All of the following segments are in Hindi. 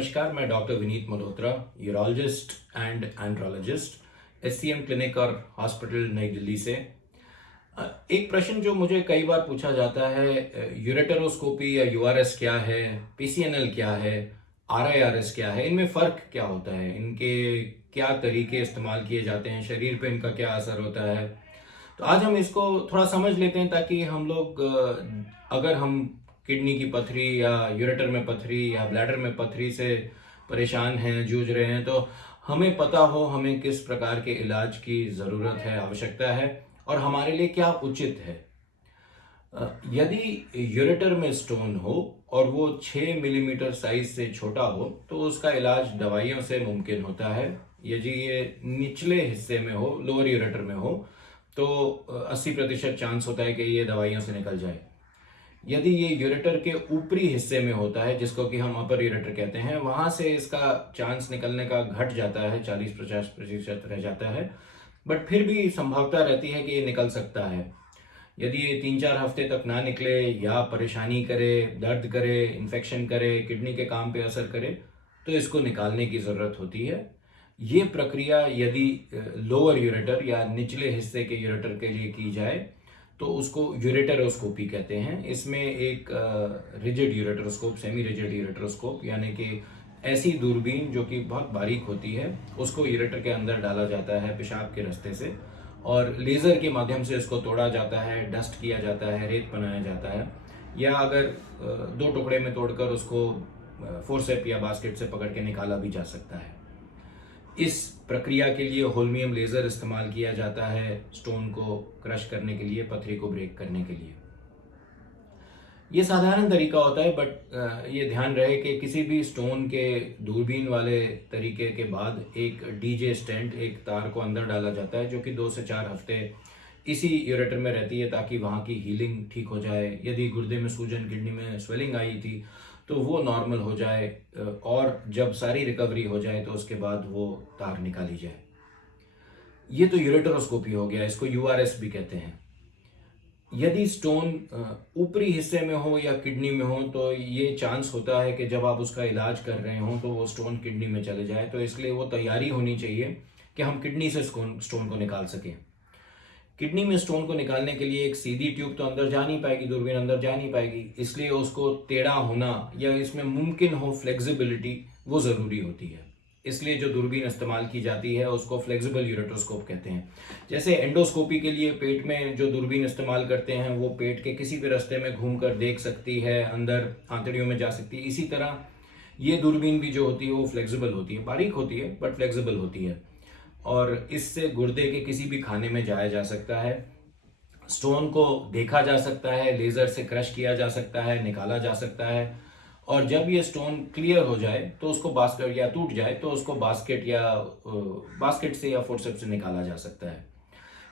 नमस्कार, मैं doctor Vineet Malhotra, urologist and andrologist, SCM clinic और हॉस्पिटल नई दिल्ली से। एक प्रश्न जो मुझे कई बार पूछा जाता है, यूरेटरोस्कोपी या यूआरएस क्या है, पीसीएनएल क्या है, आरआईआरएस क्या है, इनमें फ़र्क क्या होता है, इनके क्या तरीके इस्तेमाल किए जाते हैं, शरीर पे इनका क्या असर होता है। तो आज हम इसको थोड़ा समझ लेते हैं ताकि हम लोग अगर हम किडनी की पथरी या यूरेटर में पथरी या ब्लैडर में पथरी से परेशान हैं, जूझ रहे हैं, तो हमें पता हो हमें किस प्रकार के इलाज की ज़रूरत है, आवश्यकता है और हमारे लिए क्या उचित है। यदि यूरेटर में स्टोन हो और वो 6 मिलीमीटर साइज से छोटा हो तो उसका इलाज दवाइयों से मुमकिन होता है। यदि ये निचले हिस्से में हो, लोअर यूरेटर में हो, तो 80% चांस होता है कि ये दवाइयों से निकल जाए। यदि ये यूरेटर के ऊपरी हिस्से में होता है, जिसको कि हम अपर यूरेटर कहते हैं, वहां से इसका चांस निकलने का घट जाता है, 40-50% रह जाता है, बट फिर भी संभावना रहती है कि ये निकल सकता है। यदि ये 3-4 हफ्ते तक ना निकले या परेशानी करे, दर्द करे, इन्फेक्शन करे, किडनी के काम पे असर करे, तो इसको निकालने की ज़रूरत होती है। ये प्रक्रिया यदि लोअर यूरेटर या निचले हिस्से के यूरेटर के लिए की जाए तो उसको यूरेटरोस्कोपी कहते हैं। इसमें एक रिजिड यूरेटरोस्कोप, सेमी रिजिड यूरेटरोस्कोप, यानी कि ऐसी दूरबीन जो कि बहुत बारीक होती है, उसको यूरेटर के अंदर डाला जाता है पेशाब के रास्ते से और लेज़र के माध्यम से इसको तोड़ा जाता है, डस्ट किया जाता है, रेत बनाया जाता है, या अगर 2 टुकड़े में तोड़कर उसको फोर्सेप या बास्केट से पकड़ के निकाला भी जा सकता है। इस प्रक्रिया के लिए होल्मियम लेज़र इस्तेमाल किया जाता है स्टोन को क्रश करने के लिए, पथरी को ब्रेक करने के लिए। ये साधारण तरीका होता है, बट ये ध्यान रहे कि किसी भी स्टोन के दूरबीन वाले तरीके के बाद एक डीजे स्टेंट, एक तार को अंदर डाला जाता है जो कि 2 से 4 हफ्ते इसी यूरेटर में रहती है ताकि वहाँ की हीलिंग ठीक हो जाए। यदि गुर्दे में सूजन, किडनी में स्वेलिंग आई थी तो वो नॉर्मल हो जाए और जब सारी रिकवरी हो जाए तो उसके बाद वो तार निकाली जाए। ये तो यूरेटरोस्कोपी हो गया, इसको यूआरएस भी कहते हैं। यदि स्टोन ऊपरी हिस्से में हो या किडनी में हो तो ये चांस होता है कि जब आप उसका इलाज कर रहे हो तो वो स्टोन किडनी में चले जाए, तो इसलिए वो तैयारी होनी चाहिए कि हम किडनी से स्टोन को निकाल सकें। किडनी में स्टोन को निकालने के लिए एक सीधी ट्यूब तो अंदर जा नहीं पाएगी, दूरबीन अंदर जा नहीं पाएगी, इसलिए उसको टेढ़ा होना या इसमें मुमकिन हो फ्लेक्सिबिलिटी, वो ज़रूरी होती है। इसलिए जो दूरबीन इस्तेमाल की जाती है उसको फ्लेक्सिबल यूरेटरोस्कोप कहते हैं। जैसे एंडोस्कोपी के लिए पेट में जो दूरबीन इस्तेमाल करते हैं वो पेट के किसी भी रास्ते में घूमकर देख सकती है, अंदर आंतड़ियों में जा सकती है, इसी तरह ये दूरबीन भी जो होती है वो फ्लेक्सिबल होती है, बारीक होती है बट फ्लेक्सिबल होती है और इससे गुर्दे के किसी भी खाने में जाया जा सकता है। स्टोन को देखा जा सकता है, लेज़र से क्रश किया जा सकता है, निकाला जा सकता है और जब ये स्टोन क्लियर हो जाए तो उसको बास्केट या टूट जाए तो उसको बास्केट से या फोर्सेप्स से निकाला जा सकता है।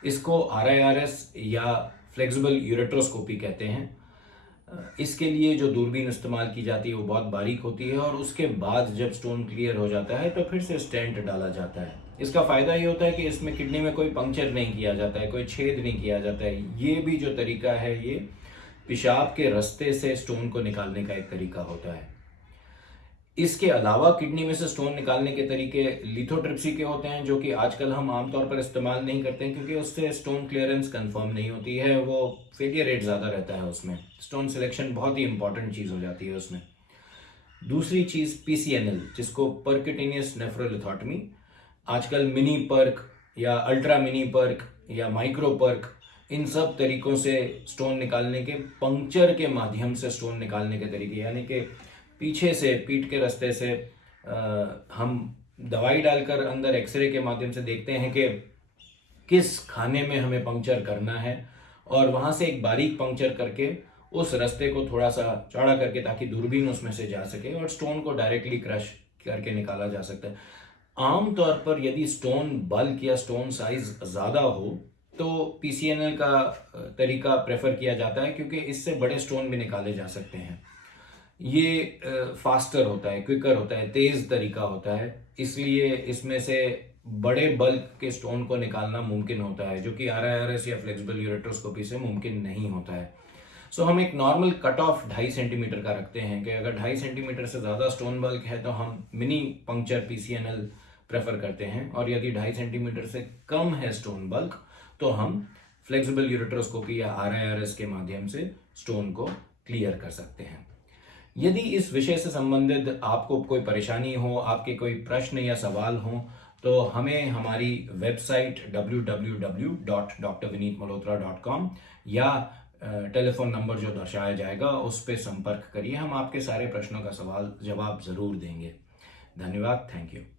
इसको आरआईआरएस या फ्लेक्सिबल यूरेट्रोस्कोपी कहते हैं। इसके लिए जो दूरबीन इस्तेमाल की जाती है वो बहुत बारीक होती है और उसके बाद जब स्टोन क्लियर हो जाता है तो फिर से स्टेंट डाला जाता है। इसका फ़ायदा ये होता है कि इसमें किडनी में कोई पंक्चर नहीं किया जाता है, कोई छेद नहीं किया जाता है। ये भी जो तरीका है ये पेशाब के रास्ते से स्टोन को निकालने का एक तरीका होता है। इसके अलावा किडनी में से स्टोन निकालने के तरीके लिथोट्रिप्सी के होते हैं, जो कि आजकल हम आमतौर पर इस्तेमाल नहीं करते हैं क्योंकि उससे स्टोन क्लियरेंस कंफर्म नहीं होती है, वो फेलियर रेट ज़्यादा रहता है उसमें। स्टोन सिलेक्शन बहुत ही इंपॉर्टेंट चीज़ हो जाती है उसमें। दूसरी चीज़ पीसीएनएल, जिसको परक्यूटेनियस नेफ्रोलिथोटमी, आजकल मिनी पर्क या अल्ट्रा मिनी पर्क या माइक्रो पर्क, इन सब तरीकों से स्टोन निकालने के, पंक्चर के माध्यम से स्टोन निकालने के तरीके, यानी कि पीछे से पीठ के रास्ते से हम दवाई डालकर अंदर एक्सरे के माध्यम से देखते हैं कि किस खाने में हमें पंक्चर करना है और वहाँ से एक बारीक पंक्चर करके उस रास्ते को थोड़ा सा चौड़ा करके ताकि दूरबीन उसमें से जा सके और स्टोन को डायरेक्टली क्रश करके निकाला जा सकता है। आमतौर पर यदि स्टोन बल्क या स्टोन साइज ज़्यादा हो तो पीसीएनएल का तरीका प्रेफर किया जाता है क्योंकि इससे बड़े स्टोन भी निकाले जा सकते हैं। ये फास्टर होता है, क्विकर होता है, तेज़ तरीका होता है, इसलिए इसमें से बड़े बल्क के स्टोन को निकालना मुमकिन होता है, जो कि आरआईआरएस या फ्लेक्सिबल यूरेट्रोस्कोपी से मुमकिन नहीं होता है। सो हम एक नॉर्मल कट ऑफ 2.5 सेंटीमीटर का रखते हैं कि अगर 2.5 सेंटीमीटर से ज़्यादा स्टोन बल्क है तो हम मिनी पंक्चर PCNL प्रेफर करते हैं, और यदि 2.5 सेंटीमीटर से कम है स्टोन बल्क तो हम फ्लेक्सिबल यूरेट्रोस्कोपी या RIRS के माध्यम से स्टोन को क्लियर कर सकते हैं। यदि इस विषय से संबंधित आपको कोई परेशानी हो, आपके कोई प्रश्न या सवाल हो, तो हमें हमारी वेबसाइट www.drvinitmalhotra.com या टेलीफोन नंबर जो दर्शाया जाएगा उस पर संपर्क करिए। हम आपके सारे प्रश्नों का सवाल जवाब ज़रूर देंगे। धन्यवाद। Thank you.